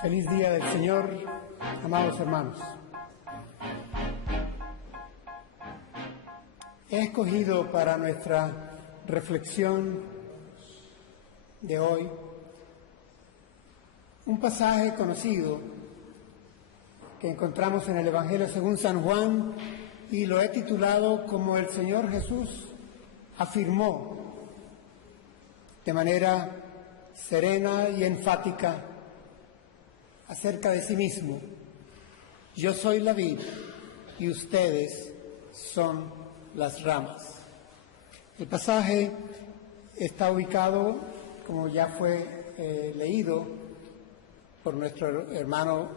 Feliz día del Señor, amados hermanos. He escogido para nuestra reflexión de hoy un pasaje conocido que encontramos en el Evangelio según San Juan y lo he titulado como el Señor Jesús afirmó de manera serena y enfática acerca de sí mismo: yo soy la vid y ustedes son las ramas. El pasaje está ubicado, como ya fue leído por nuestro hermano,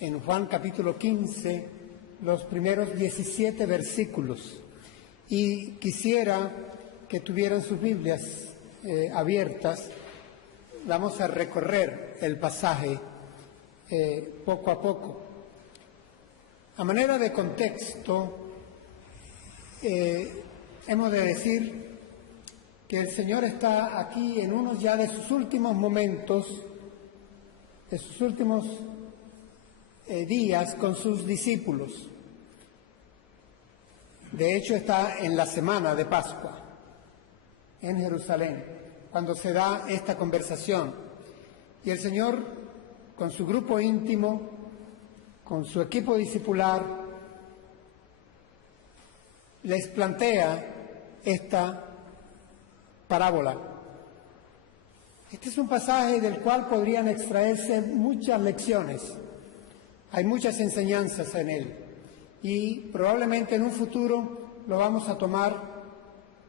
en Juan capítulo 15, los primeros 17 versículos. Y quisiera que tuvieran sus Biblias abiertas. Vamos a recorrer el pasaje poco a poco. A manera de contexto, hemos de decir que el Señor está aquí en uno ya de sus últimos momentos, de sus últimos días con sus discípulos. De hecho, está en la semana de Pascua, en Jerusalén, cuando se da esta conversación. Y el Señor, con su grupo íntimo, con su equipo discipular, les plantea esta parábola. Este es un pasaje del cual podrían extraerse muchas lecciones. Hay muchas enseñanzas en él y probablemente en un futuro lo vamos a tomar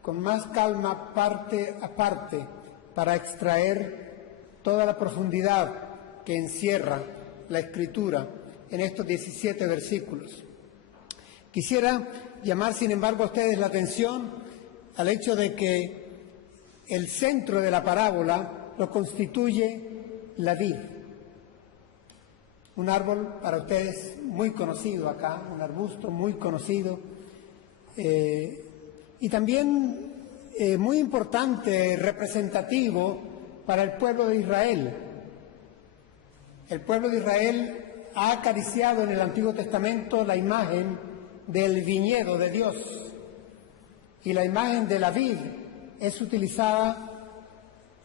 con más calma parte a parte para extraer toda la profundidad que encierra la Escritura en estos 17 versículos. Quisiera llamar, sin embargo, a ustedes la atención al hecho de que el centro de la parábola lo constituye la vid, un árbol para ustedes muy conocido acá, un arbusto muy conocido, y también muy importante, representativo para el pueblo de Israel. El pueblo de Israel ha acariciado en el Antiguo Testamento la imagen del viñedo de Dios, y la imagen de la vid es utilizada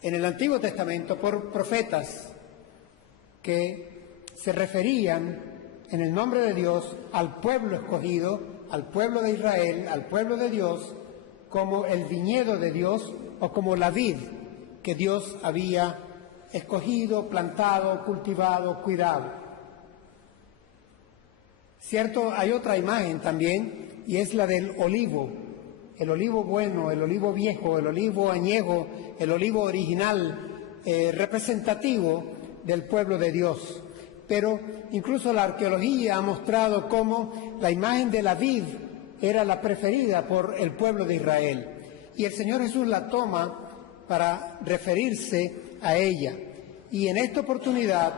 en el Antiguo Testamento por profetas que se referían en el nombre de Dios al pueblo escogido, al pueblo de Israel, al pueblo de Dios, como el viñedo de Dios o como la vid que Dios había escogido, plantado, cultivado, cuidado. Cierto, hay otra imagen también, y es la del olivo, el olivo bueno, el olivo viejo, el olivo añejo, el olivo original, representativo del pueblo de Dios. Pero incluso la arqueología ha mostrado cómo la imagen de la vid era la preferida por el pueblo de Israel. Y el Señor Jesús la toma para referirse a ella. Y en esta oportunidad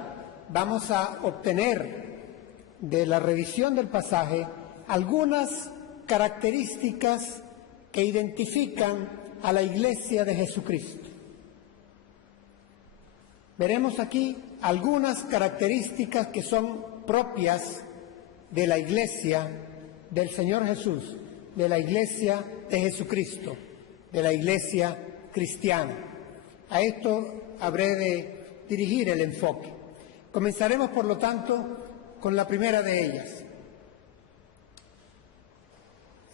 vamos a obtener de la revisión del pasaje algunas características que identifican a la Iglesia de Jesucristo. Veremos aquí algunas características que son propias de la Iglesia del Señor Jesús, de la Iglesia de Jesucristo, de la Iglesia cristiana. A esto habré de dirigir el enfoque. Comenzaremos, por lo tanto, con la primera de ellas.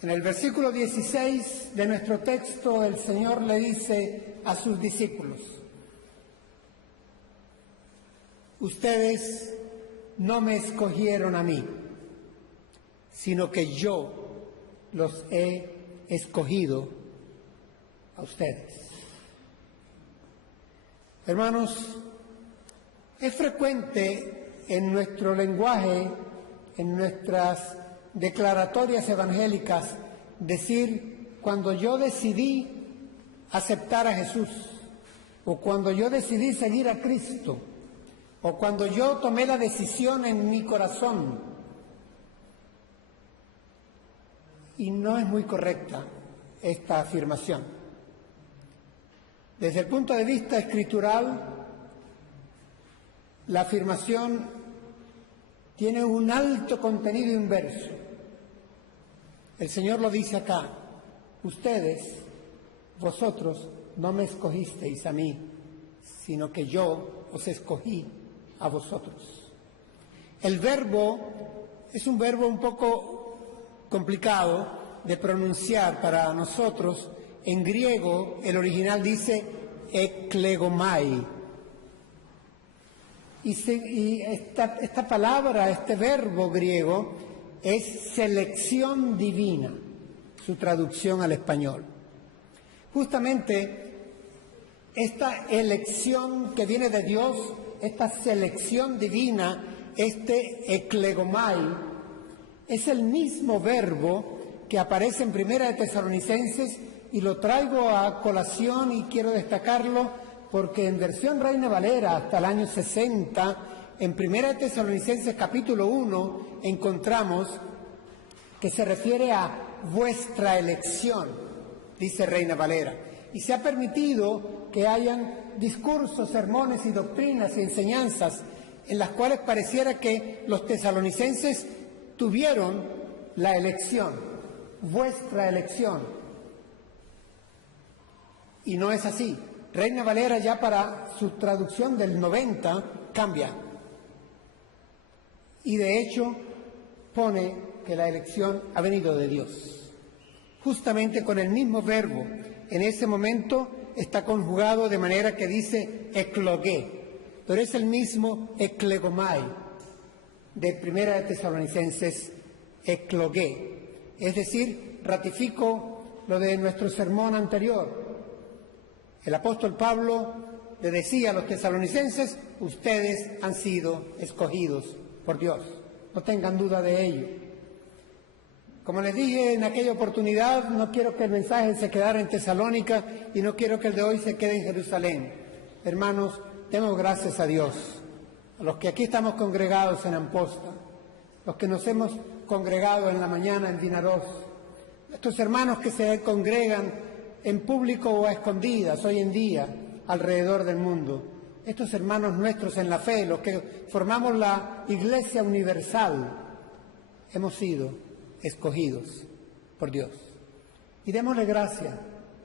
En el versículo 16 de nuestro texto, el Señor le dice a sus discípulos: ustedes no me escogieron a mí, sino que yo los he escogido a ustedes. Hermanos, es frecuente en nuestro lenguaje, en nuestras declaratorias evangélicas, decir: cuando yo decidí aceptar a Jesús, o cuando yo decidí seguir a Cristo, o cuando yo tomé la decisión en mi corazón. Y no es muy correcta esta afirmación. Desde el punto de vista escritural, la afirmación tiene un alto contenido inverso. El Señor lo dice acá: ustedes, vosotros, no me escogisteis a mí, sino que yo os escogí a vosotros. El verbo es un verbo un poco complicado de pronunciar para nosotros. En griego, el original dice eklegomai. Y esta palabra, este verbo griego, es selección divina, su traducción al español. Justamente esta elección que viene de Dios, esta selección divina, este eklegomai, es el mismo verbo que aparece en Primera de Tesalonicenses, y lo traigo a colación y quiero destacarlo porque en versión Reina Valera hasta el año 60, en Primera de Tesalonicenses capítulo 1, encontramos que se refiere a vuestra elección, dice Reina Valera. Y se ha permitido que hayan discursos, sermones y doctrinas y enseñanzas en las cuales pareciera que los tesalonicenses tuvieron la elección, vuestra elección. Y no es así. Reina Valera ya para su traducción del 90 cambia. Y de hecho pone que la elección ha venido de Dios. Justamente con el mismo verbo. En ese momento está conjugado de manera que dice eklogué. Pero es el mismo eklegomai de Primera de Tesalonicenses, eklogué. Es decir, ratifico lo de nuestro sermón anterior. El apóstol Pablo le decía a los tesalonicenses: ustedes han sido escogidos por Dios, no tengan duda de ello. Como les dije en aquella oportunidad, no quiero que el mensaje se quedara en Tesalónica y no quiero que el de hoy se quede en Jerusalén. Hermanos, demos gracias a Dios, a los que aquí estamos congregados en Amposta, los que nos hemos congregado en la mañana en Vinaroz, estos hermanos que se congregan en público o a escondidas hoy en día alrededor del mundo, estos hermanos nuestros en la fe, los que formamos la Iglesia Universal, hemos sido escogidos por Dios. Y démosle gracias,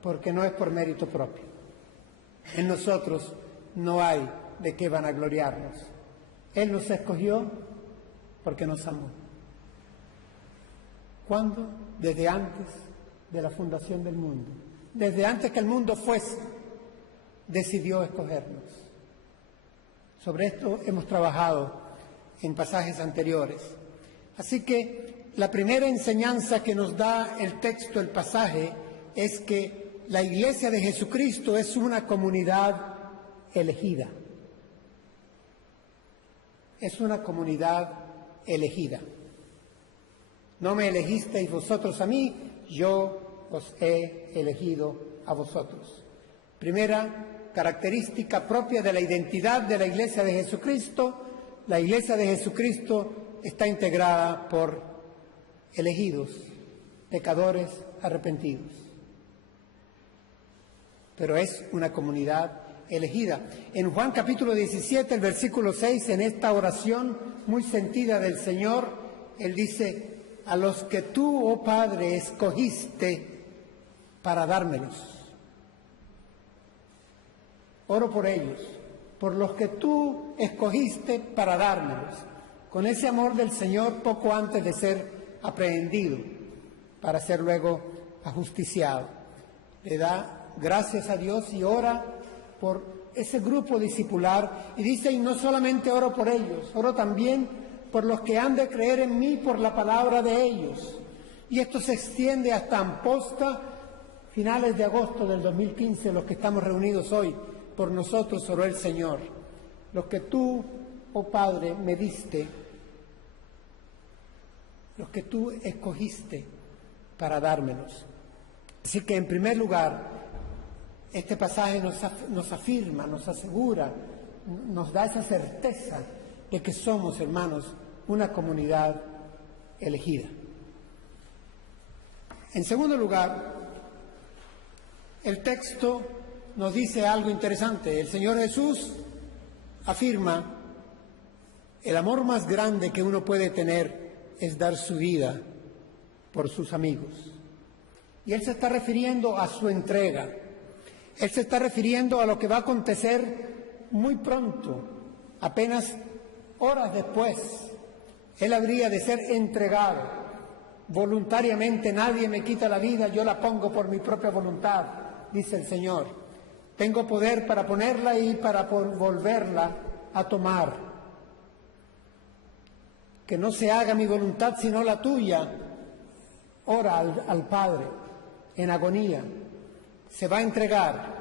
porque no es por mérito propio. En nosotros no hay de qué vanagloriarnos. Él nos escogió porque nos amó. ¿Cuándo? Desde antes de la fundación del mundo. Desde antes que el mundo fuese, decidió escogernos. Sobre esto hemos trabajado en pasajes anteriores. Así que la primera enseñanza que nos da el texto, el pasaje, es que la Iglesia de Jesucristo es una comunidad elegida. Es una comunidad elegida. No me elegisteis vosotros a mí, yo os he elegido a vosotros. Primera característica propia de la identidad de la Iglesia de Jesucristo: la Iglesia de Jesucristo está integrada por elegidos, pecadores arrepentidos. Pero es una comunidad elegida. En Juan capítulo 17, el versículo 6, en esta oración muy sentida del Señor, Él dice: a los que tú, oh Padre, escogiste para dármelos. Oro por ellos, por los que tú escogiste para dármelos, con ese amor del Señor poco antes de ser aprehendido, para ser luego ajusticiado. Le da gracias a Dios y ora por ese grupo discipular y dice: y no solamente oro por ellos, oro también por los que han de creer en mí por la palabra de ellos. Y esto se extiende hasta Amposta. Finales de agosto del 2015, los que estamos reunidos hoy, por nosotros oró el Señor. Los que tú, oh Padre, me diste, los que tú escogiste para dármelos. Así que, en primer lugar, este pasaje nos afirma, nos asegura, nos da esa certeza de que somos, hermanos, una comunidad elegida. En segundo lugar, el texto nos dice algo interesante. El Señor Jesús afirma El amor más grande que uno puede tener es dar su vida por sus amigos. Y Él se está refiriendo a su entrega. Él se está refiriendo a lo que va a acontecer muy pronto, apenas horas después. Él habría de ser entregado voluntariamente. Nadie me quita la vida, yo la pongo por mi propia voluntad, dice el Señor. Tengo poder para ponerla y para volverla a tomar. Que no se haga mi voluntad sino la tuya. Ora al Padre en agonía. Se va a entregar,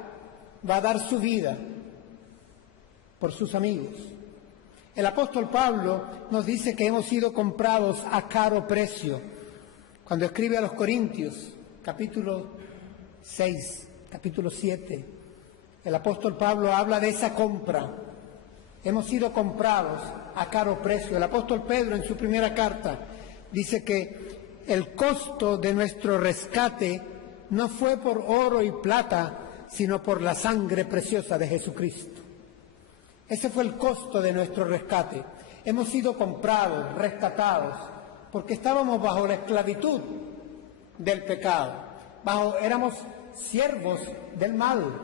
va a dar su vida por sus amigos. El apóstol Pablo nos dice que hemos sido comprados a caro precio. Cuando escribe a los Corintios, capítulo 6, capítulo 7, el apóstol Pablo habla de esa compra. Hemos sido comprados a caro precio. El apóstol Pedro en su primera carta dice que el costo de nuestro rescate no fue por oro y plata, sino por la sangre preciosa de Jesucristo. Ese fue el costo de nuestro rescate. Hemos sido comprados, rescatados, porque estábamos bajo la esclavitud del pecado. Éramos siervos del mal.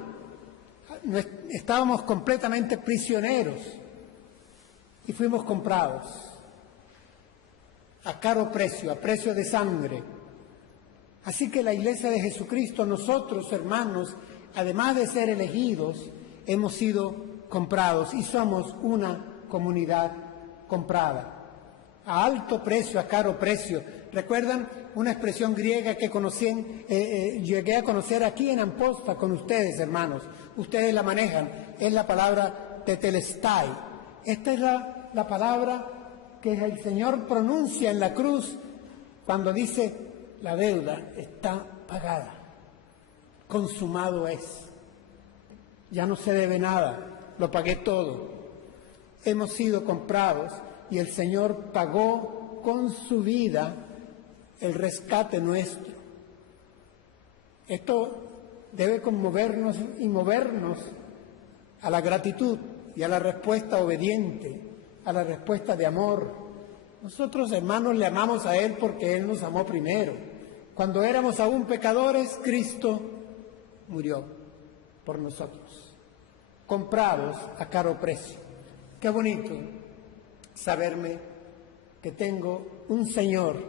Estábamos completamente prisioneros y fuimos comprados a caro precio, a precio de sangre. Así que la Iglesia de Jesucristo, nosotros, hermanos, además de ser elegidos, hemos sido comprados y somos una comunidad comprada. A alto precio, a caro precio. ¿Recuerdan una expresión griega que llegué a conocer aquí en Amposta con ustedes, hermanos? Ustedes la manejan. Es la palabra tetelestai. Esta es la palabra que el Señor pronuncia en la cruz cuando dice: la deuda está pagada, consumado es, ya no se debe nada, lo pagué todo. Hemos sido comprados y el Señor pagó con su vida el rescate nuestro. Esto debe conmovernos y movernos a la gratitud y a la respuesta obediente, a la respuesta de amor. Nosotros, hermanos, le amamos a Él porque Él nos amó primero. Cuando éramos aún pecadores, Cristo murió por nosotros, comprados a caro precio. Qué bonito saberme que tengo un Señor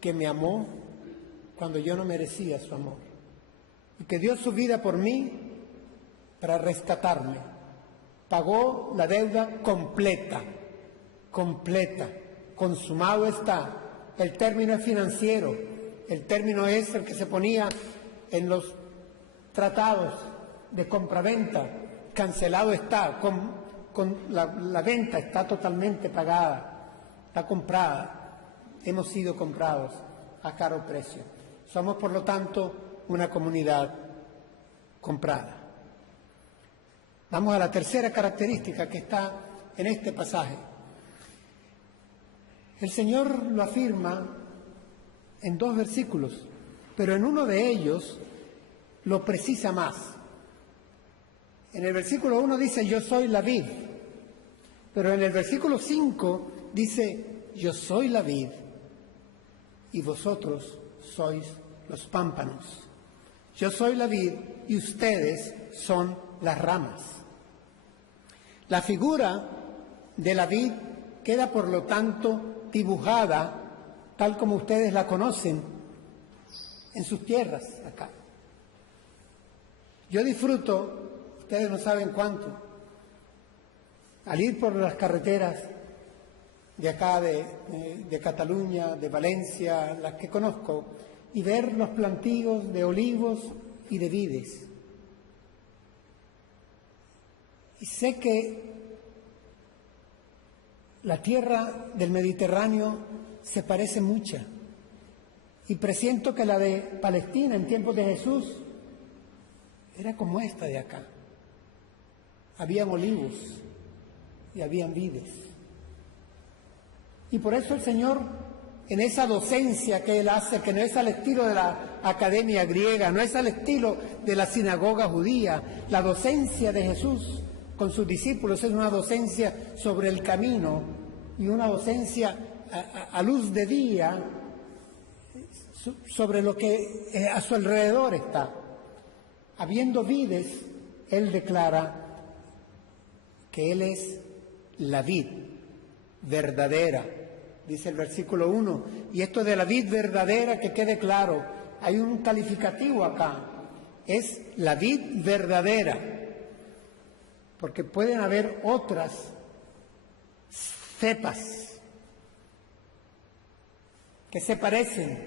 que me amó cuando yo no merecía su amor y que dio su vida por mí para rescatarme. Pagó la deuda completa, consumado está. El término es financiero. El término es el que se ponía en los tratados de compraventa. Cancelado está, la venta está totalmente pagada, está comprada. Hemos sido comprados a caro precio. Somos, por lo tanto, una comunidad comprada. Vamos a la tercera característica que está en este pasaje. El Señor lo afirma en 2 versículos, pero en uno de ellos lo precisa más. En el versículo 1 dice: yo soy la vid, pero en el versículo 5 dice: yo soy la vid y vosotros sois los pámpanos. Yo soy la vid y ustedes son las ramas. La figura de la vid queda, por lo tanto, dibujada tal como ustedes la conocen en sus tierras acá. Yo disfruto, ustedes no saben cuánto, al ir por las carreteras de acá, de Cataluña, de Valencia, las que conozco, y ver los plantíos de olivos y de vides. Y sé que la tierra del Mediterráneo se parece mucho, y presiento que la de Palestina en tiempos de Jesús era como esta de acá. Habían olivos y habían vides. Y por eso el Señor, en esa docencia que Él hace, que no es al estilo de la academia griega, no es al estilo de la sinagoga judía, la docencia de Jesús con sus discípulos es una docencia sobre el camino y una docencia a luz de día sobre lo que a su alrededor está. Habiendo vides, él declara que él es la vid verdadera, dice el versículo 1. Y esto de la vid verdadera, que quede claro, hay un calificativo acá, es la vid verdadera, porque pueden haber otras cepas que se parecen,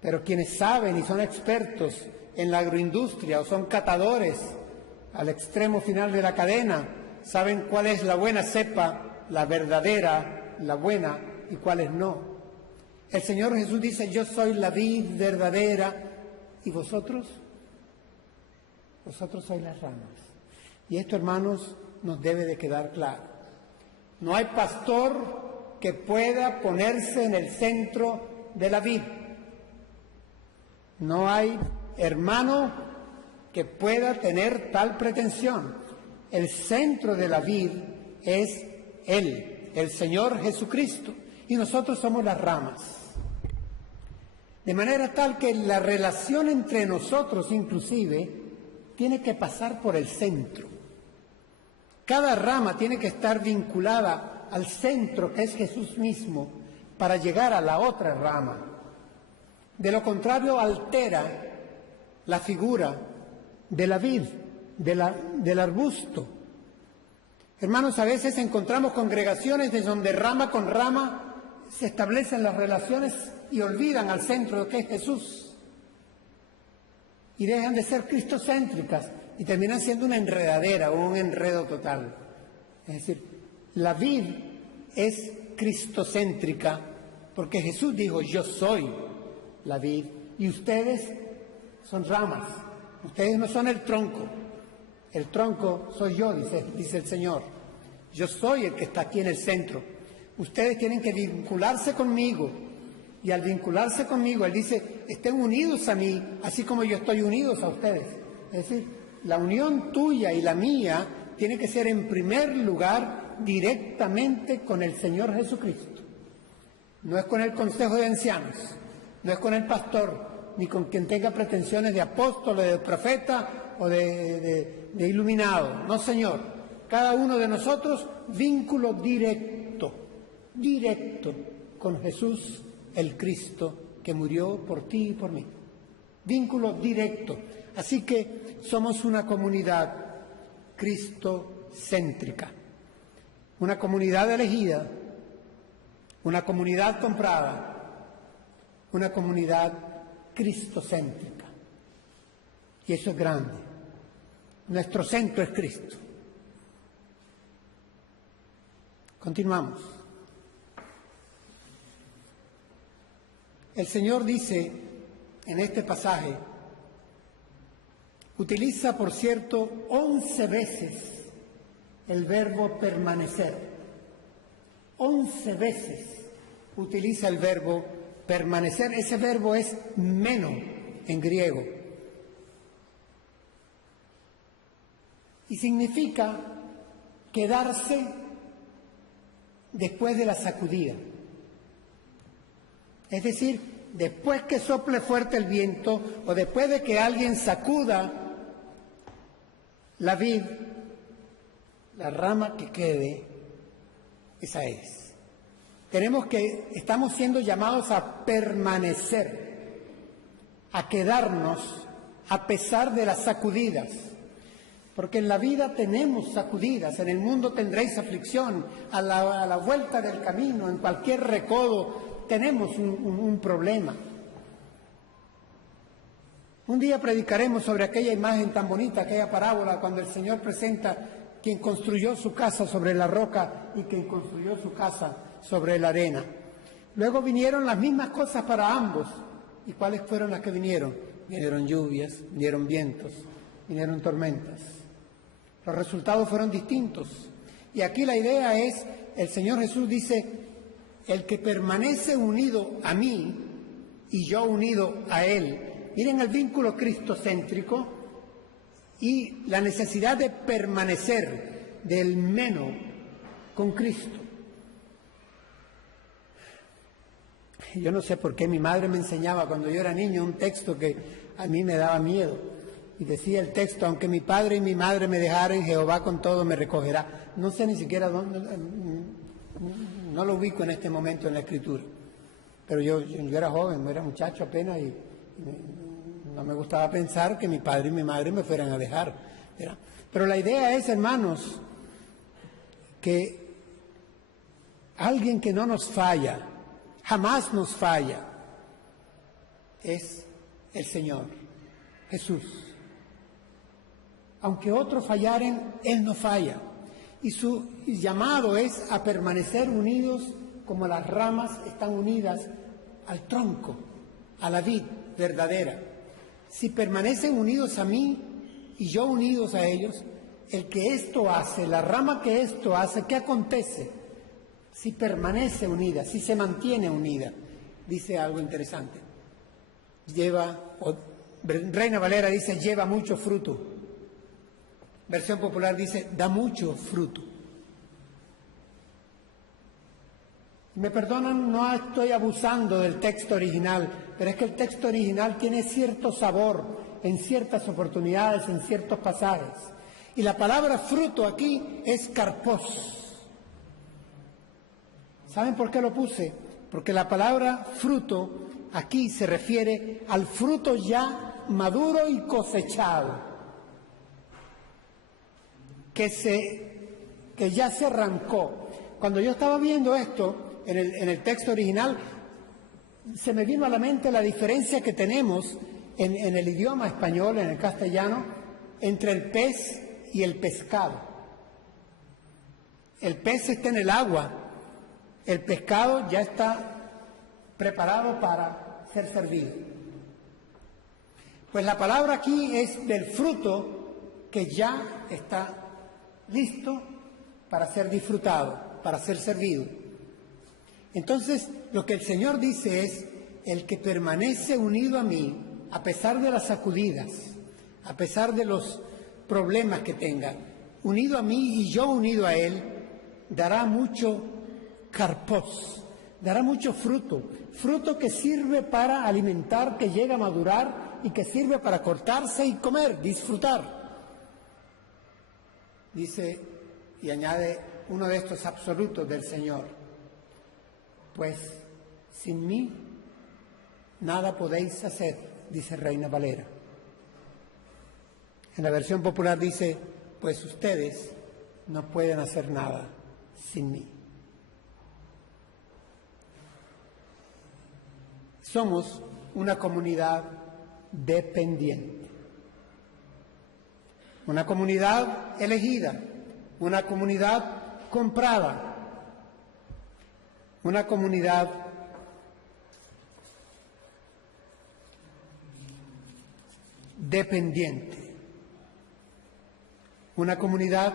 pero quienes saben y son expertos en la agroindustria o son catadores al extremo final de la cadena, saben cuál es la buena cepa, la verdadera, la buena, y cuáles no. El Señor Jesús dice: yo soy la vid verdadera, y vosotros sois las ramas. Y esto, hermanos, nos debe de quedar claro. No hay pastor que pueda ponerse en el centro de la vid. No hay hermano que pueda tener tal pretensión. El centro de la vid es Él, el Señor Jesucristo, y nosotros somos las ramas. De manera tal que la relación entre nosotros, inclusive, tiene que pasar por el centro. Cada rama tiene que estar vinculada al centro, que es Jesús mismo, para llegar a la otra rama. De lo contrario, altera la figura de la vid, del arbusto. Hermanos, a veces encontramos congregaciones de donde rama con rama se establecen las relaciones y olvidan al centro que es Jesús. Y dejan de ser cristocéntricas y terminan siendo una enredadera o un enredo total. Es decir, la vid es cristocéntrica porque Jesús dijo: yo soy la vid y ustedes son ramas. Ustedes no son el tronco soy yo, dice el Señor. Yo soy el que está aquí en el centro. Ustedes tienen que vincularse conmigo, y al vincularse conmigo, Él dice: estén unidos a mí, así como yo estoy unidos a ustedes. Es decir, la unión tuya y la mía tiene que ser en primer lugar directamente con el Señor Jesucristo. No es con el consejo de ancianos, no es con el pastor, ni con quien tenga pretensiones de apóstol, de profeta o de iluminado. No, Señor. Cada uno de nosotros, vínculo directo con Jesús, el Cristo, que murió por ti y por mí. Vínculo directo. Así que somos una comunidad cristocéntrica, una comunidad elegida, una comunidad comprada, una comunidad cristocéntrica. Y eso es grande. Nuestro centro es Cristo. Continuamos. El Señor dice en este pasaje, utiliza, por cierto, 11 veces el verbo permanecer. 11 veces utiliza el verbo permanecer. Ese verbo es meno en griego. Y significa quedarse después de la sacudida. Es decir, después que sople fuerte el viento o después de que alguien sacuda la vid, la rama que quede, esa es. Estamos siendo llamados a permanecer, a quedarnos a pesar de las sacudidas. Porque en la vida tenemos sacudidas, en el mundo tendréis aflicción, a la vuelta del camino, en cualquier recodo tenemos un problema. Un día predicaremos sobre aquella imagen tan bonita, aquella parábola, cuando el Señor presenta quien construyó su casa sobre la roca y quien construyó su casa sobre la arena. Luego vinieron las mismas cosas para ambos. ¿Y cuáles fueron las que vinieron? Vinieron lluvias, vinieron vientos, vinieron tormentas. Los resultados fueron distintos. Y aquí la idea es, el Señor Jesús dice: el que permanece unido a mí y yo unido a Él. Miren el vínculo cristocéntrico y la necesidad de permanecer del meno con Cristo. Yo no sé por qué mi madre me enseñaba cuando yo era niño un texto que a mí me daba miedo. Y decía el texto: aunque mi padre y mi madre me dejaren, Jehová con todo me recogerá. No sé ni siquiera dónde, no lo ubico en este momento en la Escritura. Pero yo era joven, era muchacho apenas y no me gustaba pensar que mi padre y mi madre me fueran a dejar. Pero la idea es, hermanos, que alguien que no nos falla, jamás nos falla, es el Señor, Jesús. Aunque otros fallaren, Él no falla. Y su llamado es a permanecer unidos como las ramas están unidas al tronco, a la vid verdadera. Si permanecen unidos a mí y yo unidos a ellos, el que esto hace, la rama que esto hace, ¿qué acontece? Si permanece unida, si se mantiene unida, dice algo interesante. Reina Valera dice, lleva mucho fruto. Versión popular dice, da mucho fruto. Me perdonan, no estoy abusando del texto original, pero es que el texto original tiene cierto sabor en ciertas oportunidades, en ciertos pasajes. Y la palabra fruto aquí es karpos. ¿Saben por qué lo puse? Porque la palabra fruto aquí se refiere al fruto ya maduro y cosechado, que ya se arrancó. Cuando yo estaba viendo esto en el texto original, se me vino a la mente la diferencia que tenemos en el idioma español, en el castellano, entre el pez y el pescado. El pez está en el agua, el pescado ya está preparado para ser servido. Pues la palabra aquí es del fruto que ya está listo para ser disfrutado, para ser servido. Entonces, lo que el Señor dice es, el que permanece unido a mí, a pesar de las sacudidas, a pesar de los problemas que tenga, unido a mí y yo unido a Él, dará mucho karpos, dará mucho fruto, fruto que sirve para alimentar, que llega a madurar y que sirve para cortarse y comer, disfrutar. Dice y añade uno de estos absolutos del Señor, pues sin mí nada podéis hacer, dice Reina Valera. En la versión popular dice, pues ustedes no pueden hacer nada sin mí. Somos una comunidad dependiente, una comunidad elegida, una comunidad comprada, una comunidad dependiente, una comunidad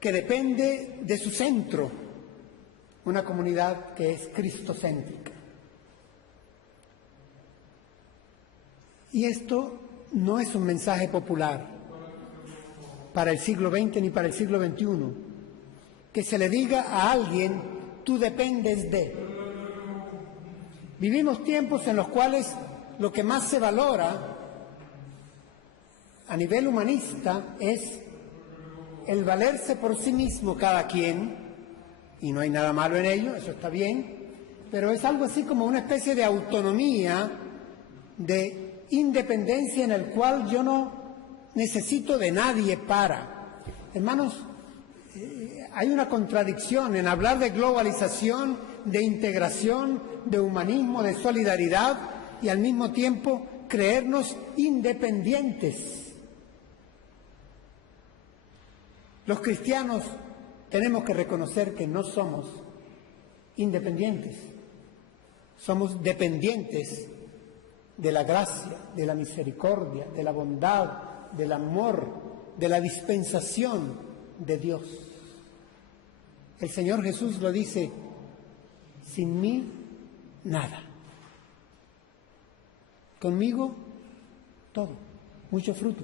que depende de su centro, una comunidad que es cristocéntrica. Y esto no es un mensaje popular para el siglo XX ni para el siglo XXI, que se le diga a alguien, tú dependes de. Vivimos tiempos en los cuales lo que más se valora a nivel humanista es el valerse por sí mismo cada quien, y no hay nada malo en ello, eso está bien, pero es algo así como una especie de autonomía, de independencia en el cual yo no necesito de nadie para. Hermanos, hay una contradicción en hablar de globalización, de integración, de humanismo, de solidaridad y al mismo tiempo creernos independientes. Los cristianos tenemos que reconocer que no somos independientes, somos dependientes de la gracia, de la misericordia, de la bondad, del amor, de la dispensación de Dios. El Señor Jesús lo dice, sin mí, nada. Conmigo, todo, mucho fruto.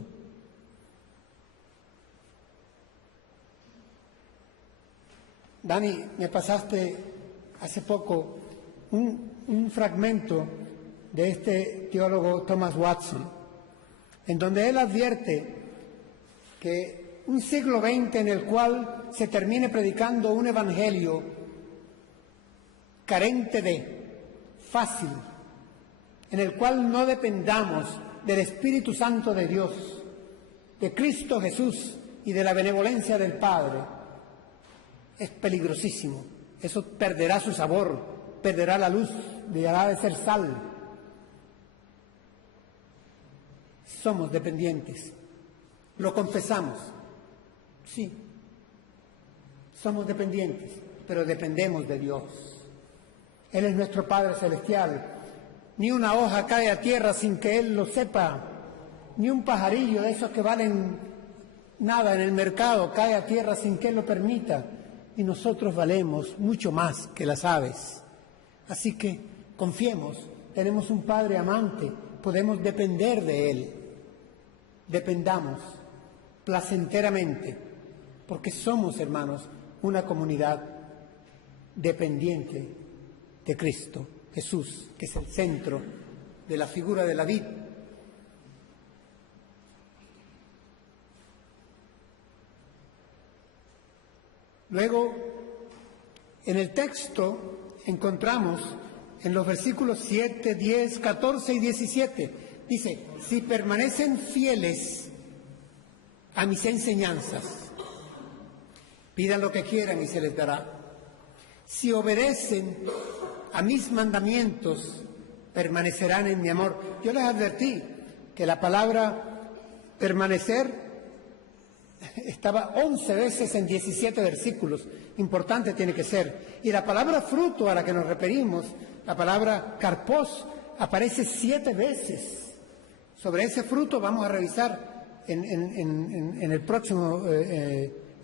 Dani, me pasaste hace poco un fragmento de este teólogo Thomas Watson, en donde él advierte que un siglo XX en el cual se termine predicando un evangelio carente de, fácil, en el cual no dependamos del Espíritu Santo de Dios, de Cristo Jesús y de la benevolencia del Padre, es peligrosísimo. Eso perderá su sabor, perderá la luz, dejará de ser sal. Somos dependientes, lo confesamos, sí, somos dependientes, pero dependemos de Dios. Él es nuestro Padre Celestial. Ni una hoja cae a tierra sin que Él lo sepa, ni un pajarillo de esos que valen nada en el mercado cae a tierra sin que Él lo permita. Y nosotros valemos mucho más que las aves. Así que confiemos, tenemos un Padre amante, podemos depender de Él. Dependamos placenteramente, porque somos, hermanos, una comunidad dependiente de Cristo Jesús, que es el centro de la figura de la vid. Luego, en el texto encontramos en los versículos 7, 10, 14 y 17, dice, si permanecen fieles a mis enseñanzas, pidan lo que quieran y se les dará. Si obedecen a mis mandamientos, permanecerán en mi amor. Yo les advertí que la palabra permanecer estaba 11 veces en 17 versículos. Importante tiene que ser. Y la palabra fruto a la que nos referimos, la palabra karpos, aparece 7 veces. Sobre ese fruto vamos a revisar en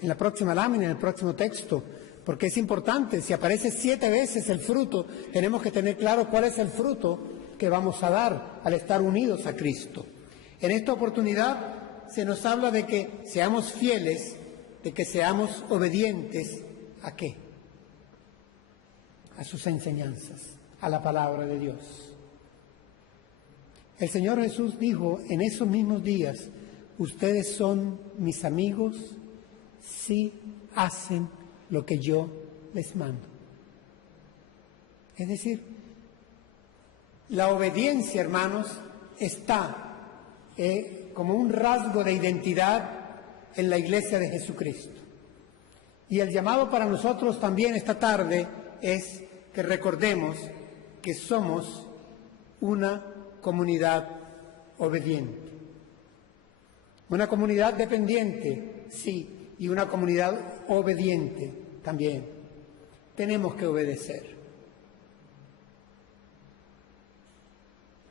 la próxima lámina, en el próximo texto, porque es importante. Si aparece 7 veces el fruto, tenemos que tener claro cuál es el fruto que vamos a dar al estar unidos a Cristo. En esta oportunidad se nos habla de que seamos fieles, de que seamos obedientes, ¿a qué? A sus enseñanzas, a la palabra de Dios. El Señor Jesús dijo en esos mismos días, ustedes son mis amigos si hacen lo que yo les mando. Es decir, la obediencia, hermanos, está como un rasgo de identidad en la Iglesia de Jesucristo. Y el llamado para nosotros también esta tarde es que recordemos que somos una comunidad obediente. Una comunidad dependiente, sí, y una comunidad obediente también. Tenemos que obedecer.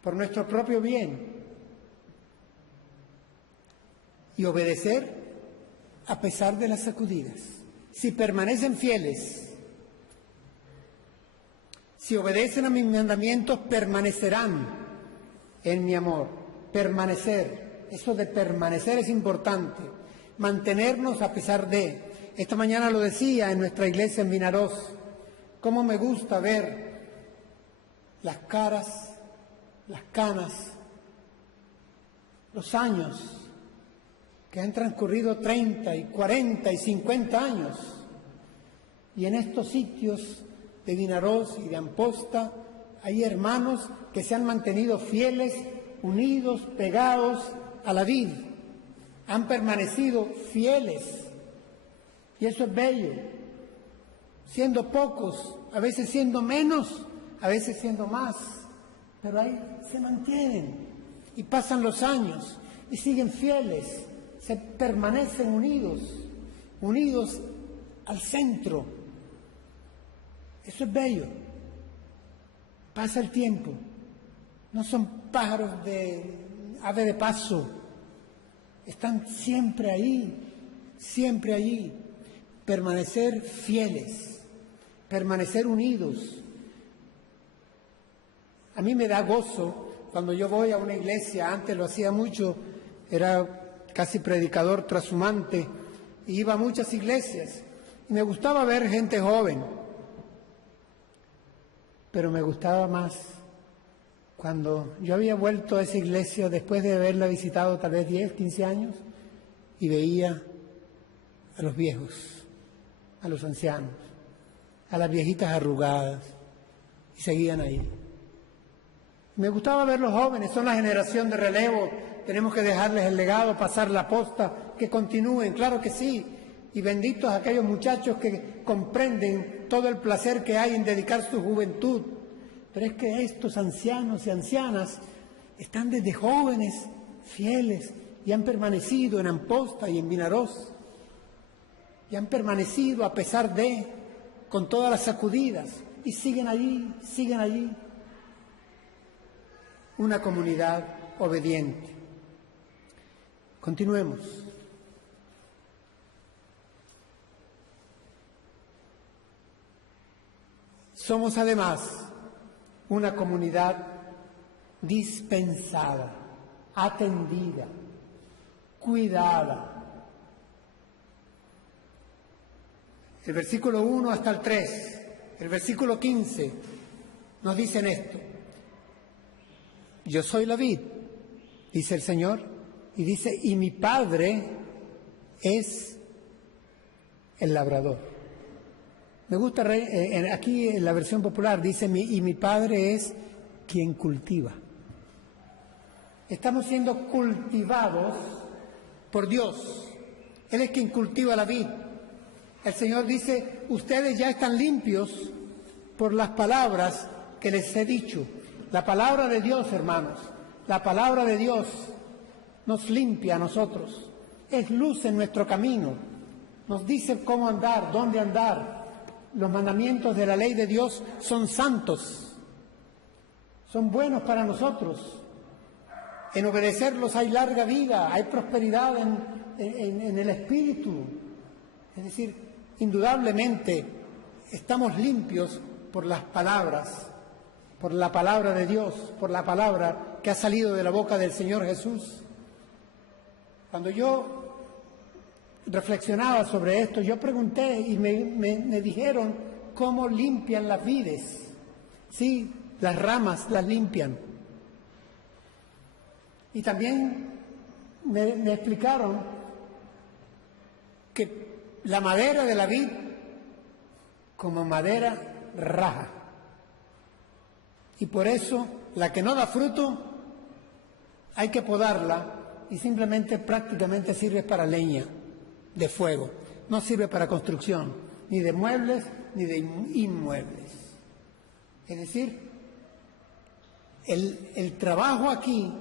Por nuestro propio bien. Y obedecer a pesar de las sacudidas. Si permanecen fieles, si obedecen a mis mandamientos, permanecerán en mi amor. Permanecer, eso de permanecer es importante. Mantenernos a pesar de. Esta mañana lo decía en nuestra iglesia en Vinaroz, cómo me gusta ver las caras, las canas, los años que han transcurrido 30 y 40 y 50 años. Y en estos sitios de Vinaroz y de Amposta hay hermanos que se han mantenido fieles, unidos, pegados a la vid. Han permanecido fieles. Y eso es bello. Siendo pocos, a veces siendo menos, a veces siendo más. Pero ahí se mantienen y pasan los años y siguen fieles. Se permanecen unidos al centro. Eso es bello. Pasa el tiempo. No son pájaros de ave de paso. Están siempre allí. Permanecer fieles, permanecer unidos. A mí me da gozo cuando yo voy a una iglesia, antes lo hacía mucho, era casi predicador trashumante, y iba a muchas iglesias, y me gustaba ver gente joven. pero me gustaba más cuando yo había vuelto a esa iglesia después de haberla visitado tal vez 10, 15 años y veía a los viejos, a los ancianos, a las viejitas arrugadas y seguían ahí. Me gustaba ver los jóvenes, son la generación de relevo, tenemos que dejarles el legado, pasar la posta, que continúen, claro que sí. Y benditos aquellos muchachos que comprenden todo el placer que hay en dedicar su juventud. Pero es que estos ancianos y ancianas están desde jóvenes, fieles, y han permanecido en Amposta y en Vinaroz. Y han permanecido a pesar de, con todas las sacudidas, y siguen allí, siguen allí. Una comunidad obediente. Continuemos. Somos además una comunidad dispensada, atendida, cuidada. El versículo 1 hasta el 3, el versículo 15 nos dicen esto. Yo soy la vid, dice el Señor, y dice, y mi Padre es el labrador. Me gusta, aquí en la versión popular dice, y mi Padre es quien cultiva. Estamos siendo cultivados por Dios. Él es quien cultiva la vid. El Señor dice, ustedes ya están limpios por las palabras que les he dicho. La palabra de Dios, hermanos, la palabra de Dios nos limpia a nosotros. Es luz en nuestro camino. Nos dice cómo andar, dónde andar. Los mandamientos de la ley de Dios son santos. Son buenos para nosotros. En obedecerlos hay larga vida, hay prosperidad en el espíritu. Es decir, indudablemente estamos limpios por las palabras, por la palabra de Dios, por la palabra que ha salido de la boca del Señor Jesús. Cuando yo reflexionaba sobre esto, yo pregunté y me dijeron cómo limpian las vides. Sí, las ramas las limpian. Y también me explicaron que la madera de la vid, como madera, raja. Y por eso, la que no da fruto, hay que podarla y simplemente prácticamente sirve para leña de fuego. No sirve para construcción, ni de muebles, ni de inmuebles. Es decir, el trabajo aquí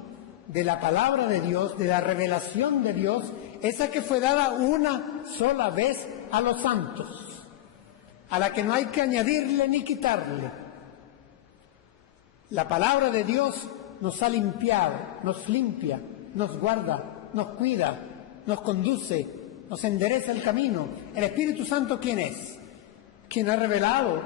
de la palabra de Dios, de la revelación de Dios, esa que fue dada una sola vez a los santos, a la que no hay que añadirle ni quitarle. La palabra de Dios nos ha limpiado, nos limpia, nos guarda, nos cuida, nos conduce, nos endereza el camino. ¿El Espíritu Santo quién es? Quien ha revelado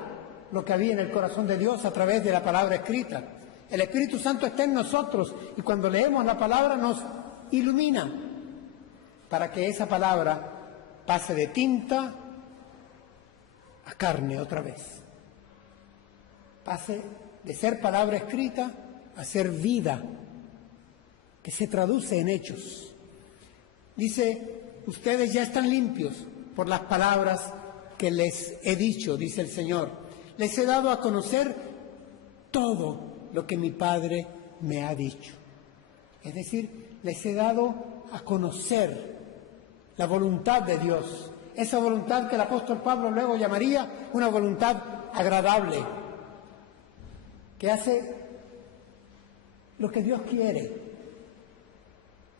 lo que había en el corazón de Dios a través de la palabra escrita. El Espíritu Santo está en nosotros y cuando leemos la palabra nos ilumina para que esa palabra pase de tinta a carne otra vez. Pase de ser palabra escrita a ser vida, que se traduce en hechos. Dice, ustedes ya están limpios por las palabras que les he dicho, dice el Señor. Les he dado a conocer todo lo que mi Padre me ha dicho. Es decir, les he dado a conocer la voluntad de Dios. Esa voluntad que el apóstol Pablo luego llamaría una voluntad agradable, que hace lo que Dios quiere,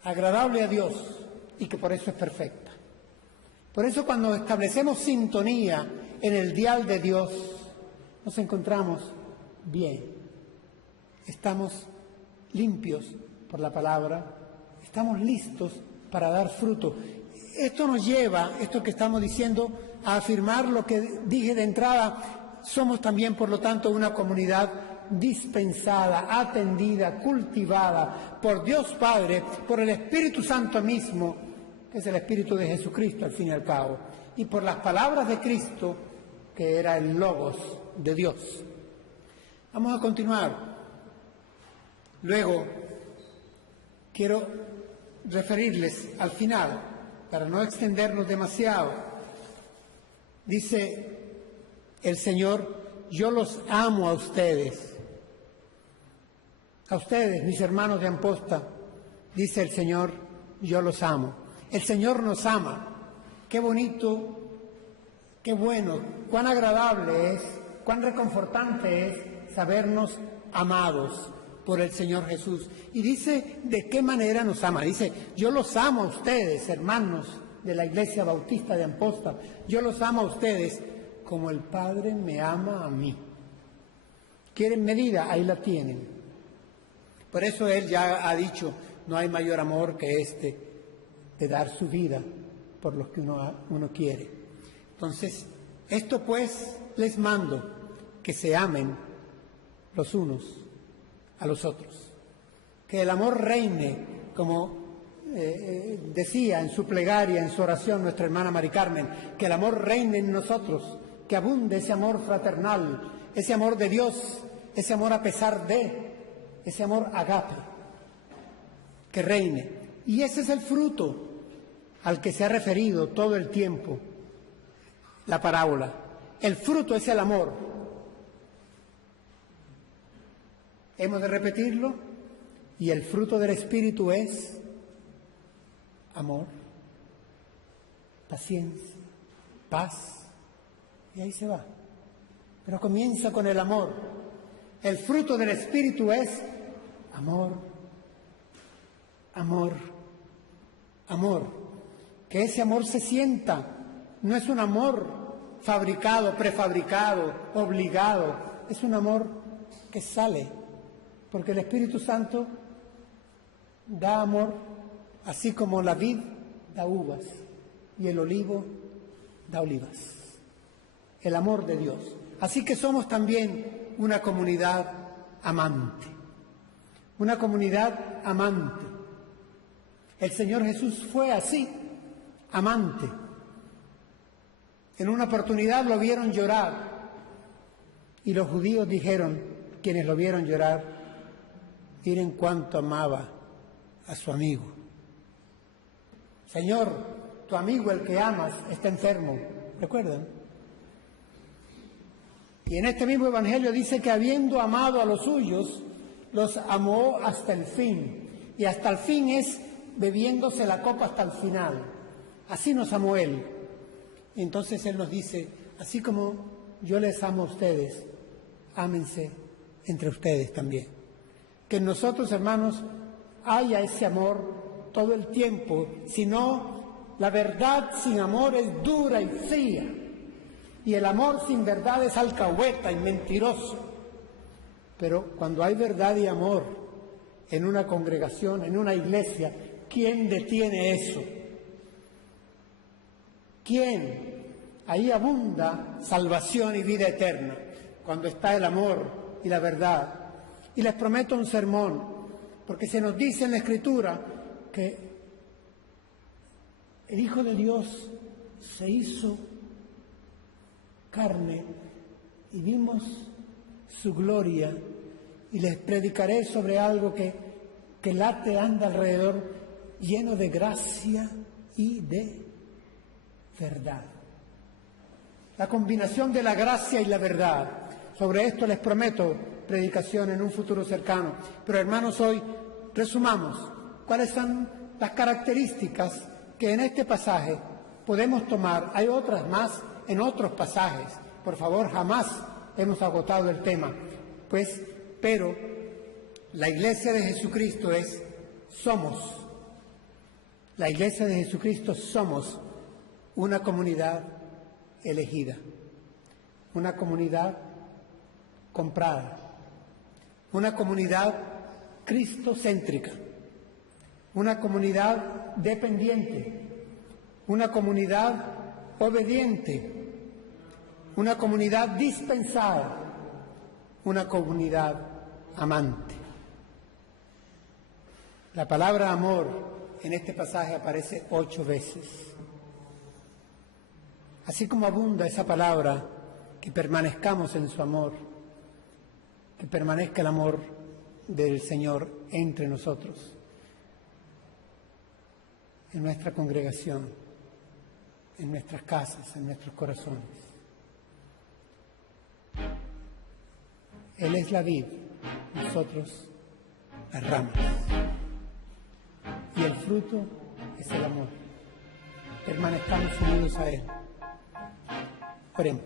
agradable a Dios y que por eso es perfecta. Por eso cuando establecemos sintonía en el dial de Dios, nos encontramos bien. Estamos limpios por la palabra, estamos listos para dar fruto. Esto nos lleva, esto que estamos diciendo, a afirmar lo que dije de entrada. Somos también, por lo tanto, una comunidad dispensada, atendida, cultivada por Dios Padre, por el Espíritu Santo mismo, que es el Espíritu de Jesucristo al fin y al cabo, y por las palabras de Cristo, que era el Logos de Dios. Vamos a continuar. Luego, quiero referirles al final, para no extendernos demasiado. Dice el Señor, yo los amo a ustedes, mis hermanos de Amposta, dice el Señor, yo los amo. El Señor nos ama. Qué bonito, qué bueno, cuán agradable es, cuán reconfortante es sabernos amados por el Señor Jesús. Y dice de qué manera nos ama. Dice, yo los amo a ustedes, hermanos de la Iglesia Bautista de Amposta, yo los amo a ustedes como el Padre me ama a mí. ¿Quieren medida? Ahí la tienen. Por eso Él ya ha dicho, no hay mayor amor que este, de dar su vida por los que uno quiere. Entonces, esto pues les mando, que se amen los unos a los otros. Que el amor reine, como decía en su plegaria, en su oración nuestra hermana Mari Carmen, que el amor reine en nosotros, que abunde ese amor fraternal, ese amor de Dios, ese amor a pesar de, ese amor agape, que reine. Y ese es el fruto al que se ha referido todo el tiempo la parábola. El fruto es el amor. Hemos de repetirlo. Y el fruto del Espíritu es amor, paciencia, paz. Y ahí se va. Pero comienza con el amor. El fruto del Espíritu es amor, amor, amor. Que ese amor se sienta. No es un amor fabricado, prefabricado, obligado. Es un amor que sale. Porque el Espíritu Santo da amor, así como la vid da uvas y el olivo da olivas. El amor de Dios. Así que somos también una comunidad amante. Una comunidad amante. El Señor Jesús fue así, amante. En una oportunidad lo vieron llorar y los judíos dijeron, quienes lo vieron llorar, miren cuánto amaba a su amigo. Señor, tu amigo, el que amas, está enfermo. ¿Recuerdan? Y en este mismo Evangelio dice que habiendo amado a los suyos, los amó hasta el fin. Y hasta el fin es bebiéndose la copa hasta el final. Así nos amó Él. Y entonces Él nos dice, así como yo les amo a ustedes, ámense entre ustedes también. Que en nosotros, hermanos, haya ese amor todo el tiempo. Si no, la verdad sin amor es dura y fría. Y el amor sin verdad es alcahueta y mentiroso. Pero cuando hay verdad y amor en una congregación, en una iglesia, ¿quién detiene eso? ¿Quién? Ahí abunda salvación y vida eterna, cuando está el amor y la verdad. Y les prometo un sermón, porque se nos dice en la Escritura que el Hijo de Dios se hizo carne y vimos su gloria, y les predicaré sobre algo que late, anda alrededor, lleno de gracia y de verdad. La combinación de la gracia y la verdad. Sobre esto les prometo predicación en un futuro cercano. Pero hermanos, hoy resumamos cuáles son las características que en este pasaje podemos tomar. Hay otras más en otros pasajes. Por favor, jamás hemos agotado el tema. Pero la Iglesia de Jesucristo somos. La Iglesia de Jesucristo somos una comunidad elegida, una comunidad comprada, una comunidad cristocéntrica, una comunidad dependiente, una comunidad obediente, una comunidad dispensada, una comunidad amante. La palabra amor en este pasaje aparece 8 veces. Así como abunda esa palabra, que permanezcamos en su amor, que que permanezca el amor del Señor entre nosotros, en nuestra congregación, en nuestras casas, en nuestros corazones. Él es la vid, nosotros las ramas. Y el fruto es el amor. Permanezcamos unidos a Él. Oremos.